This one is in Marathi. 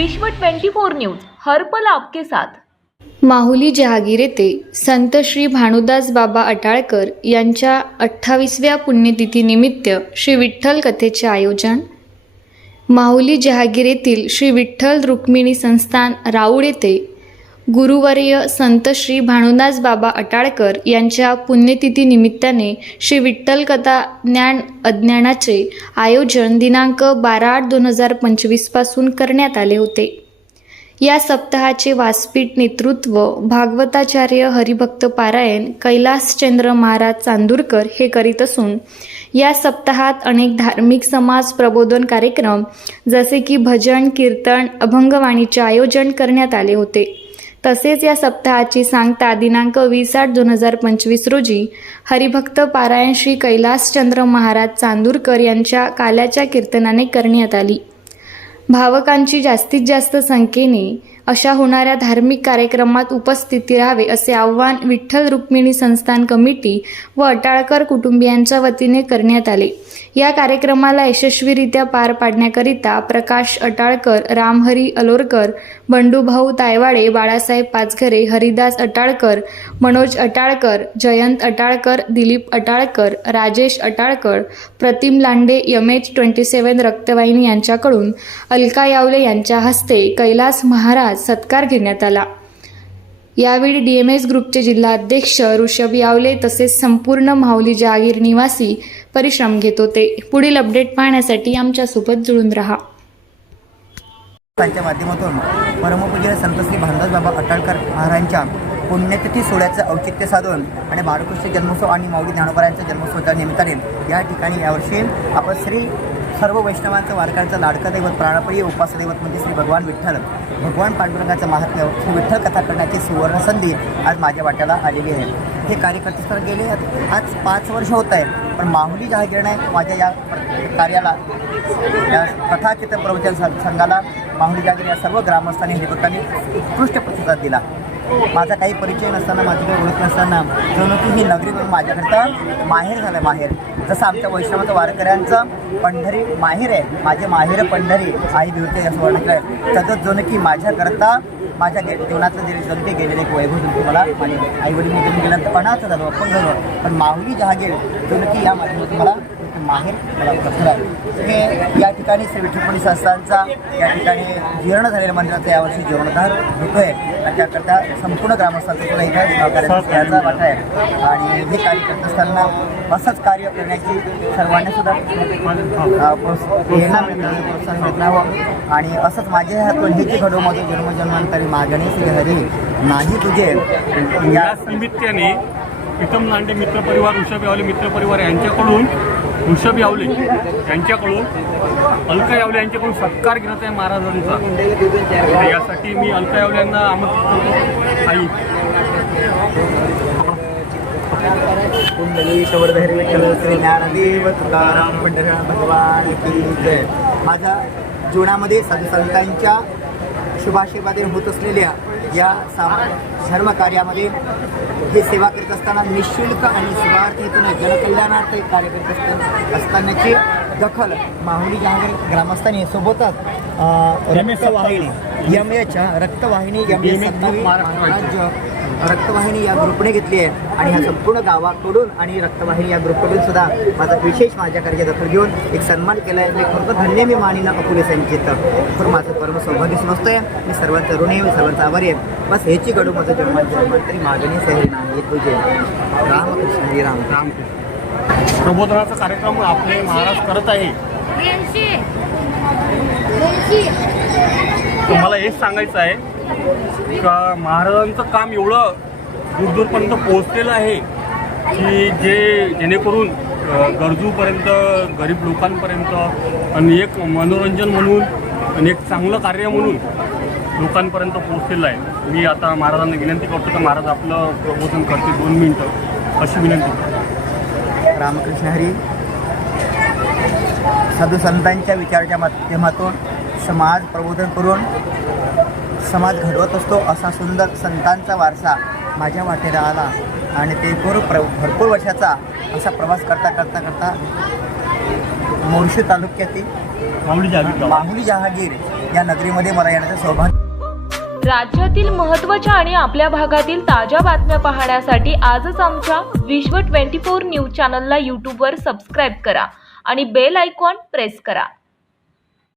विश्व 24 न्यूज हरपल आपके साथ. माहुली जहागीर येथे संत श्री भानुदास बाबा अटाळकर यांच्या अठ्ठावीसव्या पुण्यतिथीनिमित्त श्री विठ्ठल कथेचे आयोजन. माहुली जहागीर येथील श्री विठ्ठल रुक्मिणी संस्थान राऊळ येथे गुरुवर्य संत श्री भानुदास बाबा अटाळकर यांच्या पुण्यतिथी निमित्ताने श्री विठ्ठल कथा ज्ञान अज्ञानाचे आयोजन दिनांक बारा आठ दोन हजार पंचवीसपासून करण्यात आले होते. या सप्ताहाचे व्यासपीठ नेतृत्व भागवताचार्य हरिभक्त पारायण कैलासचंद्र महाराज चांदूरकर हे करीत असून या सप्ताहात अनेक धार्मिक समाज प्रबोधन कार्यक्रम जसे की भजन कीर्तन अभंगवाणीचे आयोजन करण्यात आले होते. तसेच या सप्ताहाची सांगता दिनांक वीस आठ दोन हजार पंचवीस रोजी हरिभक्त पारायण श्री कैलासचंद्र महाराज चांदूरकर यांच्या काल्याच्या कीर्तनाने करण्यात आली. भावकांची जास्तीत जास्त संख्येने अशा होणाऱ्या धार्मिक कार्यक्रमात उपस्थिती राहावे असे आव्हान विठ्ठल रुक्मिणी संस्थान कमिटी व अटाळकर कुटुंबियांच्या वतीने करण्यात आले. या कार्यक्रमाला यशस्वीरित्या पार पाडण्याकरिता Prakash Atalkar Ramhari Alorkar Bandubhau Taywade Balasaheb Pachghare Haridas Atalkar Manoj Atalkar Jayant Atalkar Dilip Atalkar Rajesh Atalkar Pratim Lande M H twenty seven रक्तवाहिनी यांच्याकडून अलका यावले यांच्या हस्ते कैलास महाराज सत्कार घेण्यात आला. यावेळी डी एम एस ग्रुपचे जिल्हा अध्यक्ष ऋषभ यावले तसेच संपूर्ण माऊली जहागीर निवासी परिश्रम घेत होते. पुढील अपडेट पाहण्यासाठी आमच्यासोबत जुळून राहा. त्यांच्या माध्यमातून परमपूज्य संतश्री भानदास बाबा अटाळकर महाराजांच्या पुण्यतिथी सोहळ्याचं औचित्य साधून आणि बाळकृष्ण जन्मोत्सव आणि माऊली ज्ञानोबरायांच्या जन्मोत्सवाच्या निमित्ताने या ठिकाणी यावर्षी आपण श्री सर्व वैष्णवांचं वारकऱ्यांचं लाडकं दैवत प्राणप्रिय उपासदैवत म्हणजे श्री भगवान विठ्ठल. भगवान पांडुरंगाचं महात्म्य श्री विठ्ठल कथा करण्याची सुवर्ण संधी आज माझ्या वाट्याला आलेली आहे. हे कार्यकर्ते तर गेले. आज पाच वर्ष होत आहे पण माहुली जहागिरणे माझ्या या कार्याला या कथाचित्र प्रवचन सं- संघाला माहुली जागीर या सर्व ग्रामस्थांनी हरिभक्तांनी उत्कृष्ट प्रतिसाद दिला. माझा काही परिचय नसताना माझी काही ओळख नसताना जणू की ही नगरी म्हणून माझ्याकरता माहेर झालं माहेर. जसं आमच्या वैष्णवाचं वारकऱ्यांचं पंढरी माहेर आहे माझे माहेर पंढरी आई बिवते असं वाटलं आहे. तसंच जणू की माझ्याकरता माझ्या गे जीवनातलं जे जणू की गेलेलं एक वैभव जणू मला माझे आईवडील निघून गेल्यानंतर पणाचं झालं आपण झालं. पण माहुली जहागीर जणू की या माध्यमातून मला माहेर मला उपलब्ध आहे हे या ठिकाणी श्री विठ्ठलपणी संस्थांचा या ठिकाणी जीर्ण झालेल्या मंदिराचा यावर्षी जीर्णोद्धार होतोय. आणि त्याकरता संपूर्ण ग्रामस्थांचा सुद्धा इथे सहकार्याचा वाटा आहे. आणि हे कार्य करत असताना असंच कार्य करण्याची सर्वांनी सुद्धा प्रेरणा मिळणार प्रोत्साहन मिळणावं आणि असंच माझ्या हातून हे जे घडव जन्मजन्मांतरी मागणी श्री हरी नाही तुझे. या निमित्ताने प्रीतम लांडे मित्रपरिवार ऋषभ बेवाले मित्रपरिवार यांच्याकडून ऋषभ यावले यांच्याकडून अलका यावले यांच्याकडून सत्कार घेण्यात आहे महाराजांचा. यासाठी मी अलका यावले यांना आमंत्रित करतो. आई. कुंडली शवर्धर विठ्ठल श्री ज्ञानदेव तुकाराम पंढरा भगवान की जय. माझ्या जीवनामध्ये साधू संतांच्या शुभाशीर्वादीन होत असलेल्या या सामा धर्म कार्यामध्ये हे सेवा करत असताना निशुल्क आणि स्वार्थ हेतून जनकल्याणार्थ हे कार्य करत असताना असतानाची दखल माहुली जहागीर ग्रामस्थांनी सोबतच रक्तवाहिनी एम एच्या रक्तवाहिनी एम एस महाराज रक्तवाहिनी या ग्रुपने घेतली आहे आणि ह्या संपूर्ण गावाकडून आणि रक्तवाहिनी या ग्रुपकडून सुद्धा माझा विशेष माझ्या कार्य दखल घेऊन एक सन्मान केला आहे मी खरोखर धन्य मी मानिना अपुले संचित तर. माझं परम सौभाग्य समजतोय. मी सर्वांचं ऋणी आहे मी सर्वांचा आभारी आहे. बस ह्याची घडू माझं जन्मात तरी मागणी सही नाही. तुझे रामकृष्ण हरी राम. रामकृष्ण. प्रबोधनाचा कार्यक्रम आपले महाराज करत आहे. तर मला हेच सांगायचं आहे. का महाराजांचं काम एवढं दूरदूरपर्यंत पोहोचलेलं आहे की जे जेणेकरून गरजूपर्यंत गरीब लोकांपर्यंत आणि एक मनोरंजन म्हणून आणि एक चांगलं कार्य म्हणून लोकांपर्यंत पोहोचलेलं आहे. मी आता महाराजांना विनंती करतो का महाराज आपलं प्रबोधन करते दोन मिनटं. अशी विनंती करतो. रामकृष्ण हरी साधू संतांच्या विचाराच्या माध्यमातून समाज प्रबोधन करून समाज घडवत असतो असा सुंदर संतांचा वारसा माझ्या वाटेला आला आणि ते भरपूर प्र भरपूर वर्षाचा असा प्रवास करता करता करता मोर्शी तालुक्यातील माहुली जहागीर या नगरीमध्ये मला येण्याचा सौभाग्य राज्यातील महत्त्वाच्या आणि आपल्या भागातील ताज्या बातम्या पाहण्यासाठी आजच आमच्या विश्व ट्वेंटी फोर न्यूज चॅनलला यूट्यूबवर सबस्क्राईब करा आणि बेल आयकॉन प्रेस करा.